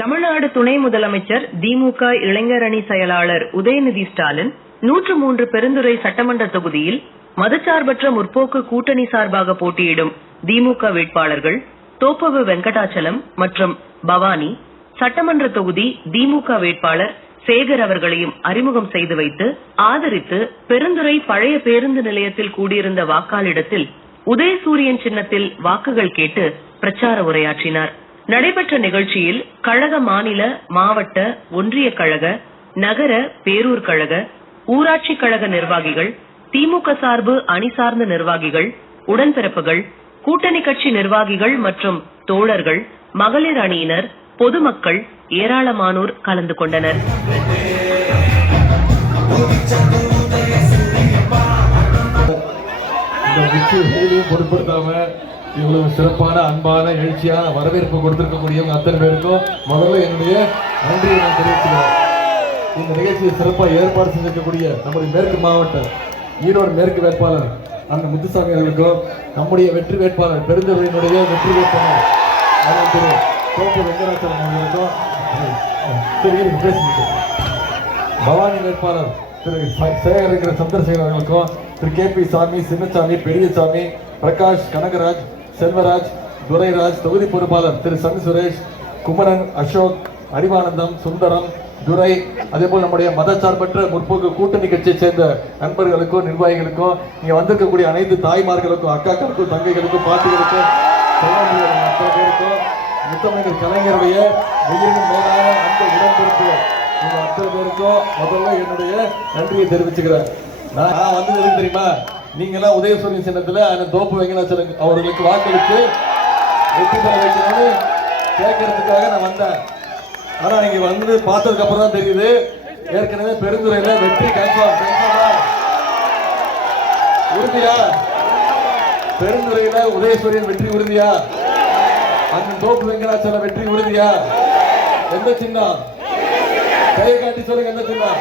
தமிழ்நாடு துணை முதலமைச்சர் திமுக இளைஞர் அணி செயலாளர் உதயநிதி ஸ்டாலின் 103 பெருந்துறை சட்டமன்ற தொகுதியில் மதச்சார்பற்ற முற்போக்கு கூட்டணி சார்பாக போட்டியிடும் திமுக வேட்பாளர்கள் தோப்பவு வெங்கடாச்சலம் மற்றும் பவானி, சட்டமன்ற தொகுதி திமுக வேட்பாளர் சேகர் அவர்களையும் அறிமுகம் செய்து வைத்து ஆதரித்து பெருந்துறை பழைய பேருந்து நிலையத்தில் கூடியிருந்த வாக்காளரிடத்தில் உதயசூரியன் சின்னத்தில் வாக்குகள் கேட்டு பிரச்சார உரையாற்றினார். நடைபெற்ற நிகழ்ச்சியில் கழக மாநில, மாவட்ட, ஒன்றிய கழக, நகர, பேரூர் கழக, ஊராட்சி கழக நிர்வாகிகள், திமுக சார்பு அணி சார்ந்த நிர்வாகிகள், உடன்பிறப்புகள், கூட்டணி கட்சி நிர்வாகிகள் மற்றும் தோழர்கள், மகளிர் அணியினர், பொதுமக்கள் ஏராளமானோர் கலந்து கொண்டனர். இவ்வளவு சிறப்பான, அன்பான, எழுச்சியான வரவேற்பு கொடுத்திருக்கக்கூடியவங்க அத்தனை பேருக்கும் முதல்ல என்னுடைய நன்றியை நான் தெரிவிச்சுக்கிறேன். இந்த நிகழ்ச்சியை சிறப்பாக ஏற்பாடு செஞ்சிருக்கக்கூடிய நம்முடைய மேற்கு மாவட்ட ஈரோடு மேற்கு வேட்பாளர் அண்ணன் முத்துசாமி அவர்களுக்கும், நம்முடைய வெற்றி வேட்பாளர் பெருந்துறையினுடைய வெற்றி வேட்பாளர் திரு தோப்பு வெங்கடாச்சலம் அவர்களுக்கும், பவானி வேட்பாளர் திரு சேகர் சந்திரசேகர் அவர்களுக்கும், திரு KP சாமி, சின்னசாமி, பெரியசாமி, பிரகாஷ், கனகராஜ், செல்வராஜ், துரைராஜ், தொகுதி பொறுப்பாளர் திரு சன் சுரேஷ், குமரன், அசோக், அறிவானந்தம், சுந்தரம், துரை, அதே போல் நம்முடைய மதச்சார்பற்ற முற்போக்கு கூட்டணி கட்சியை சேர்ந்த நண்பர்களுக்கும் நிர்வாகிகளுக்கும், இங்க வந்திருக்கக்கூடிய அனைத்து தாய்மார்களுக்கும், அக்காக்களுக்கும், தங்கைகளுக்கும், பாட்டிகளுக்கும், அத்தனை பேருக்கும், முத்தமிழர் கலைஞருடைய உயிரினும் மேலான அந்த உடன்பிறப்புகள் அத்தனை பேருக்கும் முதல்ல என்னுடைய நன்றியை தெரிவிச்சுக்கிறேன். நான் வந்தது தெரியுமா, நீங்களாம் உதயசூரியன் சின்னத்துல அந்த தோப்பு வெங்கடாச்சலம் அவர்களுக்கு வாக்களித்து வெற்றி பெற வைக்கணும்னு கேட்கறதுக்காக நான் வந்தேன். ஆனா நீங்க வந்து பார்த்ததுக்கு அப்புறம் தான் தெரியுது, ஏற்கனவே பெருந்துறையில வெற்றி கன்ஃபார்ம். உறுதியா? பெருந்துறையில உதயசூரியன் வெற்றி உறுதியா? அந்த தோப்பு வெங்கடாச்சலம் வெற்றி உறுதியா? எந்த சின்னம்? கையை காட்டி சொல்லுங்க, எந்த சின்னம்?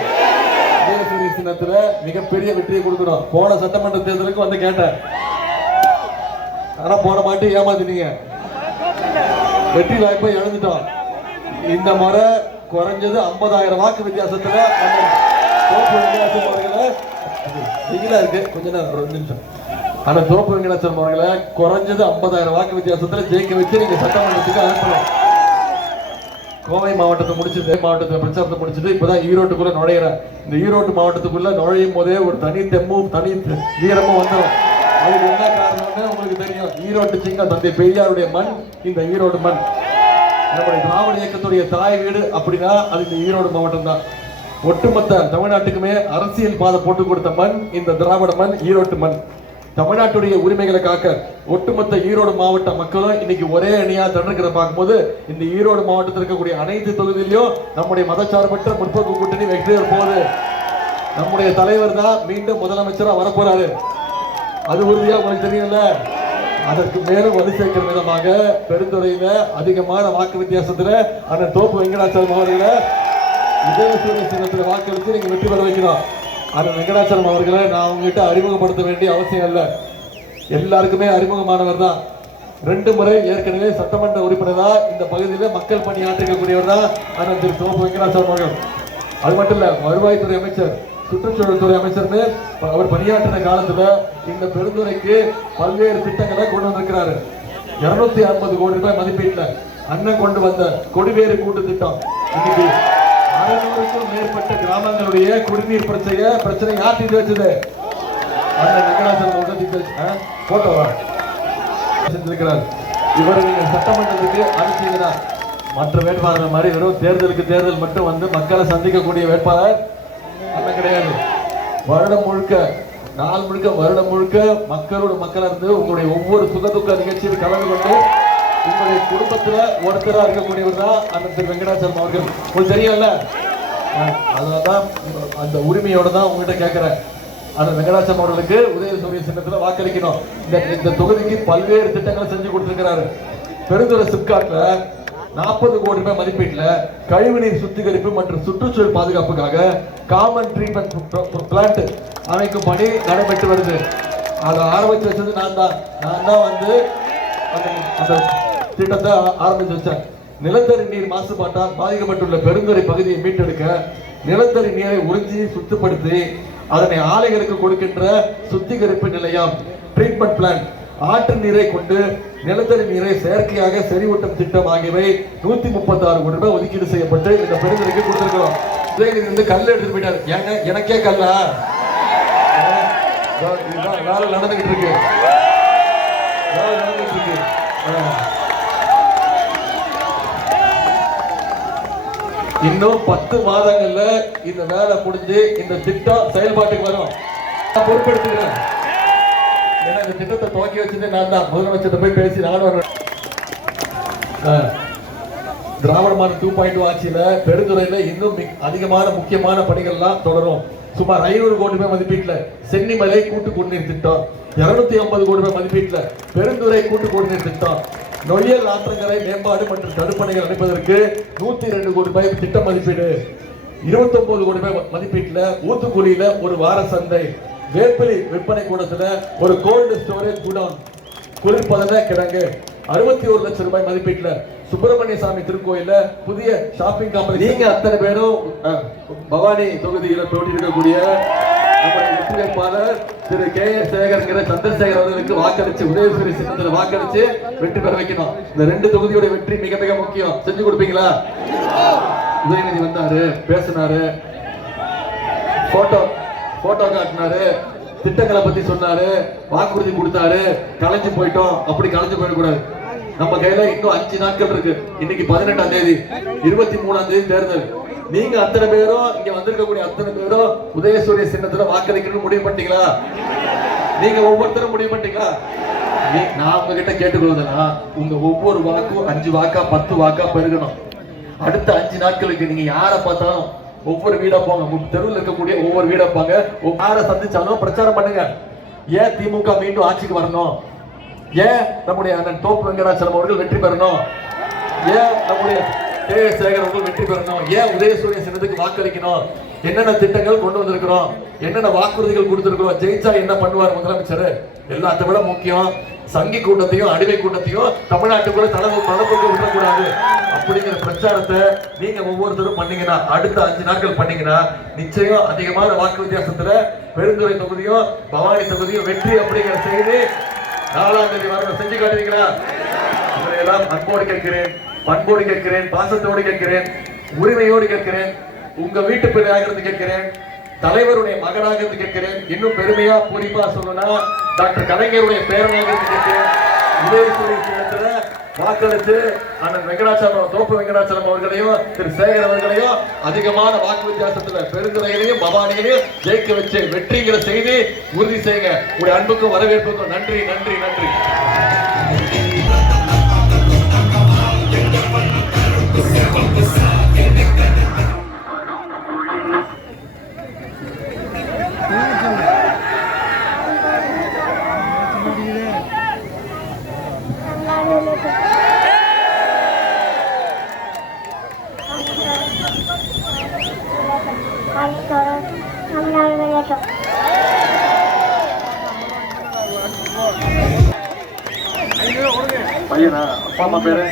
உதயசூரிய சின்னத்துல மிகப்பெரிய வெற்றியை கொடுக்கணும். போன சட்டமன்ற தேர்தலுக்கு வந்து கேட்டேன், ஆனா போன மாட்டி ஏமாத்தினீங்க, வெற்றி வாய்ப்பை இழந்துட்டோம். இந்த முறை குறைஞ்சது 50,000 வாக்கு வித்தியாசத்துல தோப்பு வெங்கடாச்சலம் அவர்களை இருக்கு கொஞ்ச நேரம், ஒரு நிமிஷம், ஆனா தோப்பு வெங்கடாச்சலம் அவர்களை குறைஞ்சது 50,000 வாக்கு வித்தியாசத்துல ஜெயிக்க வச்சு நீங்க சட்டமன்றத்துக்கு அனுப்பணும். கோவை மாவட்டத்தை முடிச்சுட்டு, மாவட்டத்தில் பிரச்சாரத்தை முடிச்சுட்டு இப்பதான் ஈரோட்டுக்குள்ள நுழையிறேன். இந்த ஈரோட்டு மாவட்டத்துக்குள்ள நுழையும் போதே ஒரு தனி தெம்மும் தனி வீரமும் வந்துடும். அதுக்கு என்ன காரணம்னு உங்களுக்கு தெரியும். ஈரோட்டு சிங்கம் தந்தை பெரியாருடைய மண் இந்த ஈரோடு மண். நம்முடைய திராவிட இயக்கத்துடைய தாய் வீடு அப்படின்னா அது இந்த ஈரோடு மாவட்டம் தான். ஒட்டுமொத்த தமிழ்நாட்டுக்குமே அரசியல் பாதை போட்டு கொடுத்த மண் இந்த திராவிட மண், ஈரோட்டு மண். தமிழ்நாட்டுடைய உரிமைகளை காக்க ஒட்டுமொத்த ஈரோடு மாவட்ட மக்களும் இன்னைக்கு ஒரே அணியா தண்டிருக்கிற பார்க்கும்போது இந்த ஈரோடு மாவட்டத்தில் இருக்கக்கூடிய அனைத்து தொகுதியிலும் நம்முடைய மதச்சார்பற்ற முற்போக்கு கூட்டணி வெற்றி பெற போகுது. நம்முடைய தலைவர் தான் மீண்டும் முதலமைச்சரா வரப்போறாரு. அது உறுதியா உங்களுக்கு தெரியல. அதற்கு மேலும் வலு சேர்க்கிற விதமாக பெருந்துறையில அதிகமான வாக்கு வித்தியாசத்துல அந்த தோப்பு வெங்கடாச்சலம் அவர்களை உதயசூரிய சின்னத்துல வாக்களித்து நீங்க வெற்றி பெற வைக்கணும். அந்த வெங்கடாச்சலம் அவர்களை நான் உங்ககிட்ட அறிமுகப்படுத்த வேண்டிய அவசியம் இல்லை, எல்லாருக்குமே அறிமுகமானவர் தான். 2 முறை ஏற்கனவே சட்டமன்ற உறுப்பினரா இந்த பகுதியில் மக்கள் பணியாற்றக்கூடியவர் தான் அந்த திரு தோப்பு வெங்கடாச்சலம் அவர்கள். அது மட்டும் இல்ல, வருவாய்த்துறை அமைச்சர், சுற்றுச்சூழல் துறை அமைச்சர்னு அவர் பணியாற்றின காலத்துல இந்த பெருந்துறைக்கு பல்வேறு திட்டங்களை கொண்டு வந்திருக்கிறாரு. 250 கோடி ரூபாய் மதிப்பீட்டுல அண்ணன் கொண்டு வந்த கொடிவேறு கூட்டு திட்டம் இன்னைக்கு 600க்கும் மேற்பட்ட கிராமங்களுடைய குடிநீர் பிரச்சனை யார் தீர்த்து வச்சது? அந்த வெங்கடாச்சலம் போட்டோவா செஞ்சிருக்கிறார். இவர் சட்டமன்றத்துக்கு அனுப்பினா மற்ற வேட்பாளர்கள் மாதிரி வெறும் தேர்தல் மட்டும் வந்து மக்களை சந்திக்கக்கூடிய வேட்பாளர் அண்ணன் கிடையாது. வருடம் முழுக்க, நாள் முழுக்க, வருடம் முழுக்க மக்களோட மக்களா இருந்து உங்களுடைய ஒவ்வொரு சுகதுக்க நிகழ்ச்சியில் கலந்து கொண்டு உங்களுடைய குடும்பத்துல ஒருத்தரா இருக்கக்கூடியவர் தான் அந்த திரு வெங்கடாச்சலம் அவர்கள். உங்களுக்கு தெரியல, அதனால்தான் அந்த உரிமையோட தான் உங்ககிட்ட கேட்கிறேன். அந்த வெங்கடாச்சலம் அவர்களுக்கு உதயசூரிய சின்னத்துல வாக்களிக்கணும். இந்த தொகுதிக்கு பல்வேறு திட்டங்களை செஞ்சு கொடுத்திருக்கிறாரு. பெருந்துறை சிப்காட்ல 40 கோடி ரூபாய் மதிப்பீட்டுல கழிவுநீர் சுத்திகரிப்பு மற்றும் சுற்றுச்சூழல் பாதுகாப்புக்காக காமன் ட்ரீட்மெண்ட் பிளான்ட் அமைக்கும் பணி நடைபெற்று வருது. அதை ஆரம்பிச்சு வச்சது நான் தான் வந்து அந்த திட்டத்தை ஆரம்பிச்சு வச்சேன். நிலத்தடி நீர் மாசுபாட்டால் பாதிக்கப்பட்டுள்ள பெருந்துறை பகுதியை மீட்டெடுக்க நிலத்தடி நீரை உறிஞ்சி சுத்தப்படுத்தி அதனை ஆலைகளுக்கு கொடுக்கின்ற சுத்திகரிப்பு நிலையம் ட்ரீட்மெண்ட் பிளான், ஆற்று நீரை கொண்டு நிலத்தடி நீரை செயற்கையாக செறிவூட்டும் திட்டம் ஆகியவை 136 கோடி ரூபாய் ஒதுக்கீடு செய்யப்பட்டு இந்த பெருந்துறைக்கு கொடுத்திருக்கிறோம். இருந்து கல் எடுத்துட்டு போயிட்டாரு. ஏங்க எனக்கே கல்லா? வேலை நடந்துகிட்டு இருக்கு. இன்னும் 10 மாதங்கள்ல இந்த வேலை முடிஞ்சு இந்த திட்டம் செயல்பாட்டுக்கு வரும். நான் பொறுப்பெடுத்துக்கிறேன். ஏன்னா இந்த திட்டத்தை துவக்கி வச்சுட்டு நான் தான் முதலமைச்சர் போய் பேசி நானும் திராவிட மாடல் 2.0 ஆட்சியில பெருந்துறையில இன்னும் அதிகமான முக்கியமான பணிகள்லாம் தொடரும். சுமார் 500 கோடி ரூபாய் மதிப்பீட்டுல சென்னிமலை கூட்டு குடிநீர் திட்டம், 250 கோடி ரூபாய் மதிப்பீட்டுல பெருந்துறை கூட்டு குடிநீர் திட்டம், நொய்யல் ஆற்றங்கரை மேம்பாடு மற்றும் தடுப்பணைகள் அமைப்பதற்கு 102 கோடி ரூபாய் திட்ட மதிப்பீடு, 29 கோடி ரூபாய் மதிப்பீட்டுல ஊத்துக்குழியில ஒரு வார சந்தை, வேப்பிலி விற்பனை கூடத்துல ஒரு கோல்டு ஸ்டோரேஜ் குடோன், குளிர்பதன கிடங்கு, 61 லட்சம் ரூபாய் மதிப்பீட்டுல சுப்பிரமணிய சாமி திருக்கோயில புதிய ஷாப்பிங் காம்ப்ளெக்ஸ். நீங்க அத்தனை பேரும் பவானி தொகுதியில போட்டியிருக்கக்கூடிய நம்முடைய வெற்றி வேட்பாளர் திரு KS சேகர்ங்கிற சந்திரசேகர் அவர்களுக்கு வாக்களிச்சு உதயசூரிய சின்னத்துல வாக்களிச்சு வெற்றி பெற வைக்கணும். இந்த 2 தொகுதியோட வெற்றி மிக மிக முக்கியம். செஞ்சு கொடுப்பீங்களா? உதயநிதி வந்தாரு, பேசினாரு, போட்டோ காட்டினாரு, திட்டங்களை பத்தி சொன்னாரு, வாக்குறுதி கொடுத்தாரு, கலைஞ்சு போயிட்டோம். அப்படி கலைஞ்சு போயிடக்கூடாது. நம்ம கையில இன்னும் 5 நாட்கள் இருக்கு. இன்னைக்கு 18ஆம் தேதி, 23ஆம் தேதி தேர்தல். நீங்க அத்தனை பேரும் இங்க வந்திருக்கக்கூடிய அத்தனை பேரும் உதயசூரிய சின்னத்துல வாக்களிக்கணும்னு முடிவு பண்ணிட்டீங்களா? நீங்க ஒவ்வொருத்தரும் முடிவு பண்ணிட்டீங்களா? நான் உங்ககிட்ட கேட்டுக்கொள்வதுனா உங்க ஒவ்வொரு வாக்கும் 5 வாக்கா 10 வாக்கா பெருகணும். அடுத்த 5 நாட்களுக்கு நீங்க யாரை பார்த்தாலும் ஒவ்வொரு வீடா போங்க, தெருவில் இருக்கக்கூடிய ஒவ்வொரு வீடா போங்க, யாரை சந்திச்சாலும் பிரச்சாரம் பண்ணுங்க. ஏன் திமுக மீண்டும் ஆட்சிக்கு வரணும்? ஏன் நம்முடைய அண்ணன் தோப்பு வெங்கடாச்சலம் அவர்கள் வெற்றி பெறணும்? ஏன் நம்முடைய KS சேகர் அவர்கள் வெற்றி பெறணும்? ஏன் உதயசூரிய சின்னத்துக்கு வாக்களிக்கணும்? என்னென்ன திட்டங்கள் கொண்டு வந்திருக்கிறோம், என்னென்ன வாக்குறுதிகள் கொடுத்திருக்கிறோம், ஜெயிச்சா என்ன பண்ணுவார் முதலமைச்சர்? எல்லாத்தை விட முக்கியம், சங்கி கூட்டத்தையும் அடிமை கூட்டத்தையும் தமிழ்நாட்டுக்குள்ள தளவுக்கு விடக்கூடாது அப்படிங்கிற பிரச்சாரத்தை நீங்க ஒவ்வொருத்தரும் பண்ணீங்கன்னா, அடுத்த 5 நாட்கள் பண்ணீங்கன்னா நிச்சயம் அதிகமான வாக்கு வித்தியாசத்துல பெருந்துறை தொகுதியும் பவானி தொகுதியும் வெற்றி அப்படிங்கிற செய்தி 4ஆம் தேதி வாரம் செஞ்சு காட்டுவீங்களா? இவரையெல்லாம் அன்போடு கேட்கிறேன், பண்போடு கேட்கிறேன், பாசத்தோடு கேட்கிறேன், உரிமையோடு கேட்கிறேன், உங்க வீட்டு பிள்ளையாக இருந்து கேட்கிறேன், தலைவருடைய மகனாக இருந்து கேட்கிறேன், இன்னும் பெருமையா பூரிப்பா சொல்லணும்னா டாக்டர் கலைஞருடைய பேரனாக இருந்து கேட்கிறேன். உதயசூரிய சின்னத்துல வாக்களித்து அண்ணன் வெங்கடாச்சலம், தோப்பு வெங்கடாச்சலம் அவர்களையும் திரு சேகர் அவர்களையும் அதிகமான வாக்கு வித்தியாசத்துல பெருந்துறையிலையும் பவானியிலையும் ஜெயிக்க வச்சு வெற்றிங்கிற செய்தி உறுதி செய்யுங்க. உங்களுடைய அன்புக்கும் வரவேற்புக்கும் நன்றி நன்றி நன்றி. பையனா? அப்பா அம்மா பேரு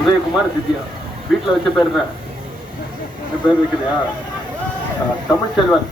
உதயகுமார், திவ்யா. வீட்டுல வச்ச பேர் என்ன? பேர் வைக்கலையா? தமிழ்ச்செல்வன்.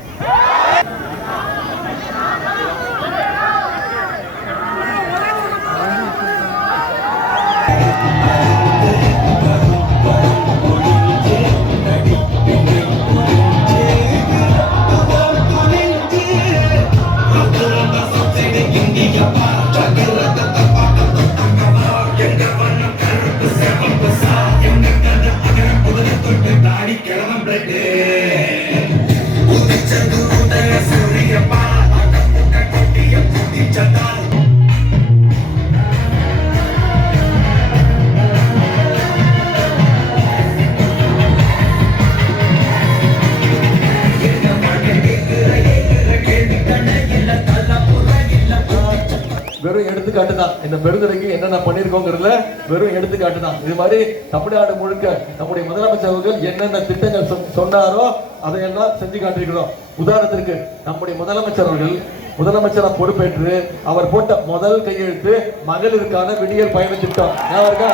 வெறும் எடுத்துக்காட்டு தான். இந்த பெருந்துறைக்கு என்னென்ன பண்ணிருக்கோங்கிறதுல வெறும் எடுத்துக்காட்டு தான். இது மாதிரி தமிழ்நாடு முழுக்க நம்முடைய முதலமைச்சர் அவர்கள் என்னென்ன திட்டங்கள் சொன்னாரோ அதையெல்லாம் செஞ்சு காட்டிருக்கிறோம். உதாரணத்திற்கு நம்முடைய முதலமைச்சர் அவர்கள் முதலமைச்சரா பொறுப்பேற்று அவர் போட்ட முதல் கையெழுத்து மகளிருக்கான விடியல் பயண திட்டம். இருக்கா?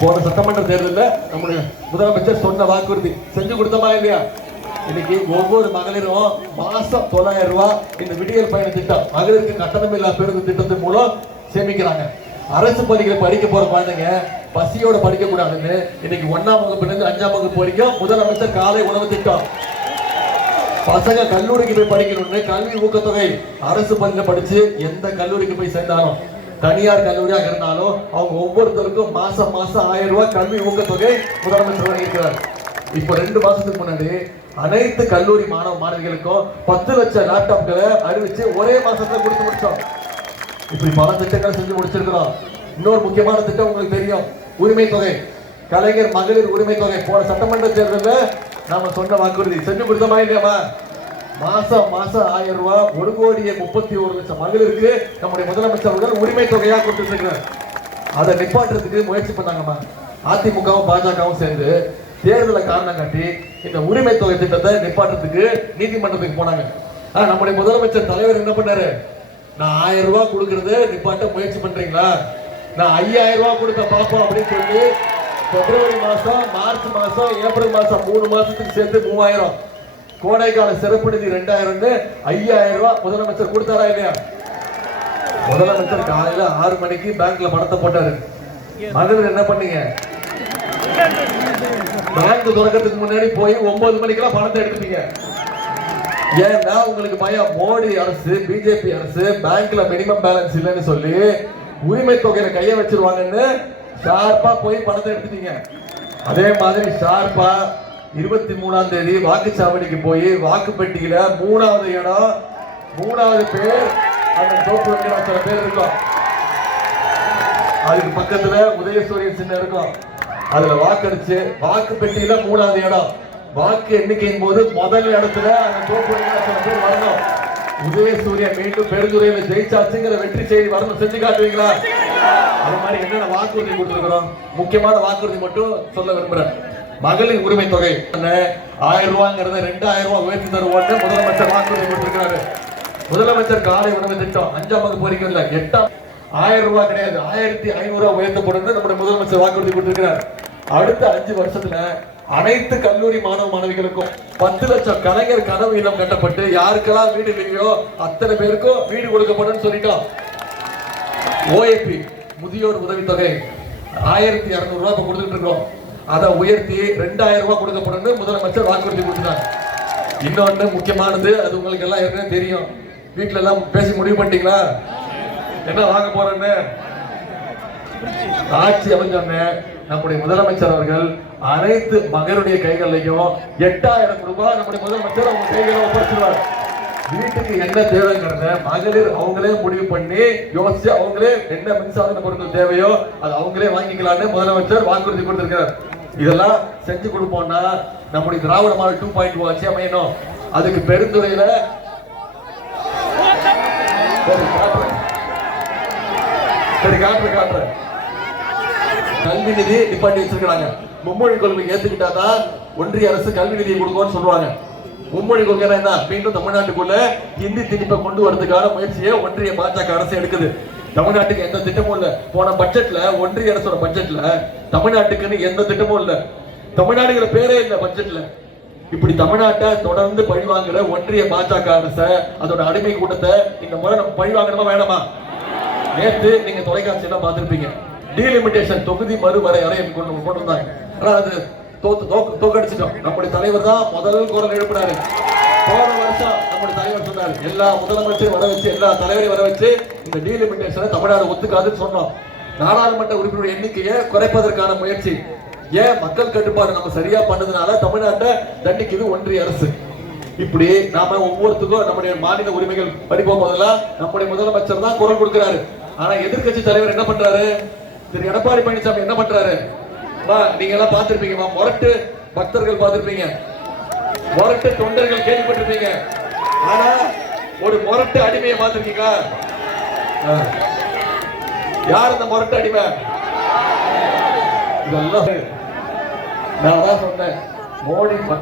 போன சட்டமன்ற தேர்தலில் நம்முடைய முதலமைச்சர் சொன்ன வாக்குறுதி செஞ்சு கொடுத்தமா இல்லையா? இன்னைக்கு ஒவ்வொரு மகளிரும் மாசம் 900 ரூபாய் இந்த விடியல் பயண திட்டம் மகளிருக்கு கட்டணமில்லா பேருந்து திட்டத்தின் மூலம் சேமிக்கிறாங்க. அரசு பள்ளிகளை படிக்க போற குழந்தைங்க பசியோட படிக்க கூடாதுன்னு இன்னைக்கு 1ஆம் வகுப்புல இருந்து 5ஆம் வகுப்பு வரைக்கும் முதலமைச்சர் காலை உணவு திட்டம். பசங்க கல்லூரிக்கு போய் படிக்கணும்னு கல்வி ஊக்கத்தொகை அரசு பள்ளியில படிச்சு எந்த கல்லூரிக்கு போய் சேர்ந்தாலும் தனியார் கல்லூரியாக இருந்தாலும் அவங்க ஒவ்வொருத்தருக்கும் மாசம் 1000 ரூபாய் கல்வி ஊக்கத்தொகை முதலமைச்சர் வழங்கியிருக்கிறார். இப்ப 2 மாசத்துக்கு முன்னாடி அனைத்து கல்லூரி மாணவ மாணவிகளுக்கும் 10 லட்சம் லேப்டாப்களை அறிவிச்சு ஒரே மாசத்துல கொடுத்து முடிச்சோம். இப்படி பல திட்டங்கள் செஞ்சு முடிச்சிருக்கிறோம். இன்னொரு முக்கியமான திட்டம் உங்களுக்கு தெரியும், உரிமை தொகை, கலைஞர் மகளிர் உரிமை தொகை. போன சட்டமன்ற தேர்தலில் நாம சொன்ன வாக்குறுதி செஞ்சு கொடுத்தோமா இல்லையாமா? மாசம் 1000 ரூபாய் 1,31,00,000 மகளிருக்கு நம்முடைய முதலமைச்சர் அவர்கள் உரிமை தொகையா கொடுத்துருக்கிறார். அதை நிப்பாட்டுறதுக்கு முயற்சி பண்ணாங்கம்மா. அதிமுகவும் பாஜகவும் சேர்ந்து தேர்தலை காரணம் காட்டி இந்த உரிமை தொகை திட்டத்தை நிப்பாட்டுறதுக்கு நீதிமன்றத்துக்கு போனாங்க. நம்முடைய முதலமைச்சர் தலைவர் என்ன பண்ணாரு? நான் 1000 ரூபாய் கொடுக்கறது நிப்பாட்ட முயற்சி பண்றீங்களா? நான் 5000 ரூபாய் கொடுத்த பாப்போம் அப்படின்னு சொல்லி பிப்ரவரி மாசம், மார்ச் மாசம், ஏப்ரல் மாசம் 3 மாசத்துக்கு சேர்த்து 3000, கோடைக்கால சிறப்பு நிதி 2000, 5000 ரூபாய் முதலமைச்சர் கொடுத்தாரா இல்லையா? முதலமைச்சர் காலையில 6 மணிக்கு பேங்க்ல பணத்தை போட்டாரு. மகளிர் என்ன பண்ணீங்க? பேங்க் திறக்கிறதுக்கு முன்னாடி போய் 9 மணிக்கெல்லாம் பணத்தை எடுத்துட்டீங்க. ஏன்னா உங்களுக்கு பயம், மோடி அரசு, பிஜேபி அரசு பேங்க்ல மினிமம் பேலன்ஸ் இல்லைன்னு சொல்லி உரிமை தொகையில கைய வச்சிருவாங்கன்னு ஷார்ப்பா போய் பணத்தை எடுத்துட்டீங்க. அதே மாதிரி ஷார்ப்பா 23ஆம் தேதி வாக்குச்சாவடிக்கு போய் வாக்குப்பெட்டியில 3வது இடம், 3வது பேர் அந்த தோப்பு வைக்கிற பேர் இருக்கும். அதுக்கு பக்கத்துல உதயசூரியன் சின்னம் இருக்கும். அதுல வாக்களிச்சு வாக்குப்பெட்டியில 3வது இடம், வாக்கு எண்ணிக்கையின் போது முதல் இடத்துல அந்த தோப்பு வைக்கிற பேர் வரணும். உதயசூரியன் மீண்டும் பெருந்துறையில ஜெயிச்சாச்சுங்கிற வெற்றி செய்தி வரணும். செஞ்சு காட்டுவீங்களா? அது மாதிரி என்னென்ன வாக்குறுதி கொடுத்திருக்கிறோம், முக்கியமான வாக்குறுதி மட்டும் சொல்ல விரும்புறேன். மகளிர் உரிமை தொகை 1000 ரூபாய்ங்கிறத 2000 ரூபாய் உயர்த்தி தருவோம்னு முதலமைச்சர் வாக்குறுதி கொடுத்திருக்கிறாரு. முதலமைச்சர் காலை உணவு திட்டம் 5ஆம் வகுப்பு வரைக்கும் இல்ல, 8ஆம் 1000 ரூபாய் கிடையாது, 1500 ரூபாய் உயர்த்தப்படும் நம்முடைய முதலமைச்சர் வாக்குறுதி கொடுத்திருக்கிறார். அடுத்த 5 வருஷத்துல அனைத்து கல்லூரி மாணவ மாணவிகளுக்கும் 10 லட்சம் கலைஞர் கனவு இல்லம் கட்டப்பட்டு யாருக்கெல்லாம் வீடு இல்லையோ அத்தனை பேருக்கும் வீடு கொடுக்கப்படும் சொல்லிட்டோம். ஓஏபி முதியோர் உதவித்தொகை 1200 ரூபாய் கொடுத்துட்டு இருக்கோம். அதை உயர்த்தி 2000 ரூபாய் கொடுக்கப்படும் முதலமைச்சர் வாக்குறுதி கொடுத்தார். இன்னொன்னு முக்கியமானது, அது உங்களுக்கு எல்லாம் ஏற்கனவே தெரியும். வீட்டுல எல்லாம் பேசி முடிவு பண்ணிட்டீங்களா என்ன வாங்க போறேன்னு? ஆட்சி அமைஞ்சோன்னு நம்முடைய முதலமைச்சர் அவர்கள் அனைத்து மகளுடைய கைகளையும் 8000 ரூபாய் நம்முடைய முதலமைச்சர் அவங்க கைகளை ஒப்படைச்சிருவார். வீட்டுக்கு என்ன தேவைங்கிறத மகளிர் அவங்களே முடிவு பண்ணி யோசிச்சு அவங்களே என்ன மின்சார பொருட்கள் தேவையோ அது அவங்களே வாங்கிக்கலாம்னு முதலமைச்சர் வாக்குறுதி கொடுத்திருக்கிறார். இதெல்லாம் செஞ்சு கொடுப்போம்னா நம்முடைய திராவிட மாடல் 2.0 ஆட்சி அமையணும். அதுக்கு பெருந்துறையில காட்டுற கல்வி நிதி நிப்பாட்டி வச்சிருக்காங்க. மும்மொழி கொள்கை ஏத்துக்கிட்டாதான் ஒன்றிய அரசு கல்வி நிதியை கொடுக்கும்னு சொல்லுவாங்க. மும்மொழி கொள்கை என்ன? மீண்டும் தமிழ்நாட்டுக்குள்ள ஹிந்தி திணிப்பை கொண்டு வரதுக்கான முயற்சியை ஒன்றிய பாஜக அரசு எடுக்குது. தமிழ்நாட்டுக்கு எந்த திட்டமும் இல்ல. போன பட்ஜெட்ல ஒன்றிய அரசோட பட்ஜெட்ல தமிழ்நாட்டுக்குன்னு எந்த திட்டமும் இல்ல. தமிழ்நாடுங்கிற பேரே இல்ல பட்ஜெட்ல. இப்படி தமிழ்நாட்டை தொடர்ந்து பழிவாங்குற ஒன்றிய பாஜக அரச, அதோட அடிமை கூட்டத்தை இந்த முறை நம்ம பழிவாங்கணுமா வேணாமா? நேற்று நீங்க தொலைக்காட்சி எல்லாம் பார்த்திருப்பீங்க. டீலிமிட்டேஷன் தொகுதி மறுவரையறை கொண்டு வந்தாங்க. ஆனா அது தோக்கடிச்சிட்டோம். நம்முடைய தலைவர் தான் முதல் குரல் எழுப்பினாரு. போன வருஷம் நம்முடைய தலைவர் சொன்னாரு, எல்லா முதலமைச்சரும் வர வச்சு எல்லா தலைவரையும் வர வச்சு இந்த டீலிமிட்டேஷனை தமிழ்நாடு ஒத்துக்காதுன்னு சொன்னோம். நாடாளுமன்ற உறுப்பினர் எண்ணிக்கையை குறைப்பதற்கான முயற்சி. ஏன்? மக்கள் கட்டுப்பாடு நம்ம சரியா பண்ணதுனால தமிழ்நாட்டை தண்டிக்குது ஒன்றிய அரசு. இப்படி நாம ஒவ்வொருத்துக்கும் நம்முடைய மாநில உரிமைகள் படிப்போம் போதெல்லாம் நம்முடைய முதலமைச்சர் தான் குரல் கொடுக்கிறாரு. ஆனா எதிர்கட்சி தலைவர் என்ன பண்றாரு? திரு எடப்பாடி பழனிசாமி என்ன பண்றாரு? நீங்க எல்லாம் பார்த்திருப்பீங்க, முரட்டு பக்தர்கள் பார்த்திருப்பீங்க, முரட்டு தொண்டர்கள் கேள்விப்பட்டிருப்பீங்க. ஆனா ஒரு முரட்டு அடிமையை பார்த்திருக்கீங்களா? யார் அந்த முரட்டு அடிமை? இதெல்லாம் நான் தான் சொன்னேன்.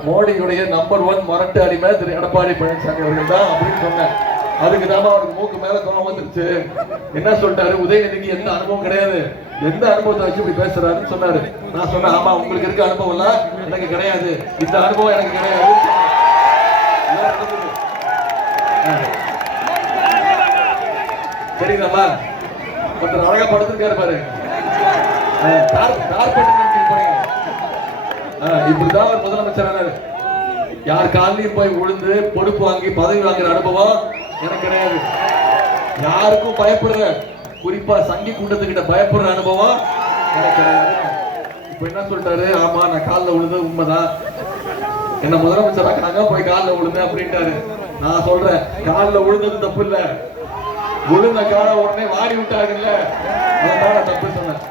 மோடியுடைய நம்பர் 1 முரட்டு அடிமை திரு எடப்பாடி பழனிசாமி அவர்கள் தான் அப்படின்னு சொன்னேன். அதுக்கு தான் அவருக்கு மூக்கு மேல கோவம் வந்துருச்சு. என்ன சொல்லிட்டாரு, உதயநிதிக்கு எந்த அனுபவம் கிடையாது, எந்த அனுபவத்தை வச்சு இப்படி பேசுறாருன்னு சொன்னாரு. நான் சொன்னேன், ஆமா உங்களுக்கு இருக்க அனுபவம் எல்லாம் எனக்கு கிடையாது, இந்த அனுபவம் எனக்கு கிடையாது. சரிங்களா? ஒருத்தர் அழகா படுத்திருக்காரு பாரு, இப்படிதான் ஒரு முதலமைச்சர் யார் காலையும் போய் விழுந்து பொறுப்பு வாங்கி பதவி வாங்குற அனுபவம் எனக்கு கிடையாது. யாருக்கும் பயப்படுற, குறிப்பா சங்கி கூட்டத்துக்கிட்ட பயப்படுற அனுபவம் எனக்கு கிடையாது. இப்ப என்ன சொல்லிட்டாரு, ஆமா நான் காலில் விழுந்தது உண்மைதான், என்ன முதலமைச்சர் ஆக்கினாங்க போய் காலில் விழுந்தேன் அப்படின்ட்டாரு. நான் சொல்றேன், காலில் விழுந்தது தப்பு இல்ல, விழுந்த கால உடனே வாடி விட்டாங்கல்ல, அதான் தப்பு சொன்னேன்.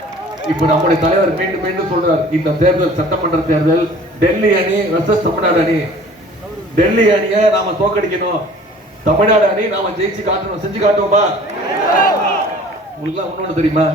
இப்ப நம்முடைய தலைவர் மீண்டும் மீண்டும் சொல்றார், இந்த தேர்தல் சட்டமன்ற தேர்தல் டெல்லி அணி வெர்சஸ் தமிழ்நாடு அணி. டெல்லி அணியை நாம தோக்கடிக்கணும், தமிழ்நாடு அணி நாம ஜெயிச்சு காட்டணும், செஞ்சு காட்டுவோமா? உங்களுக்கு எல்லாம் ஒண்ணு தெரியுமா?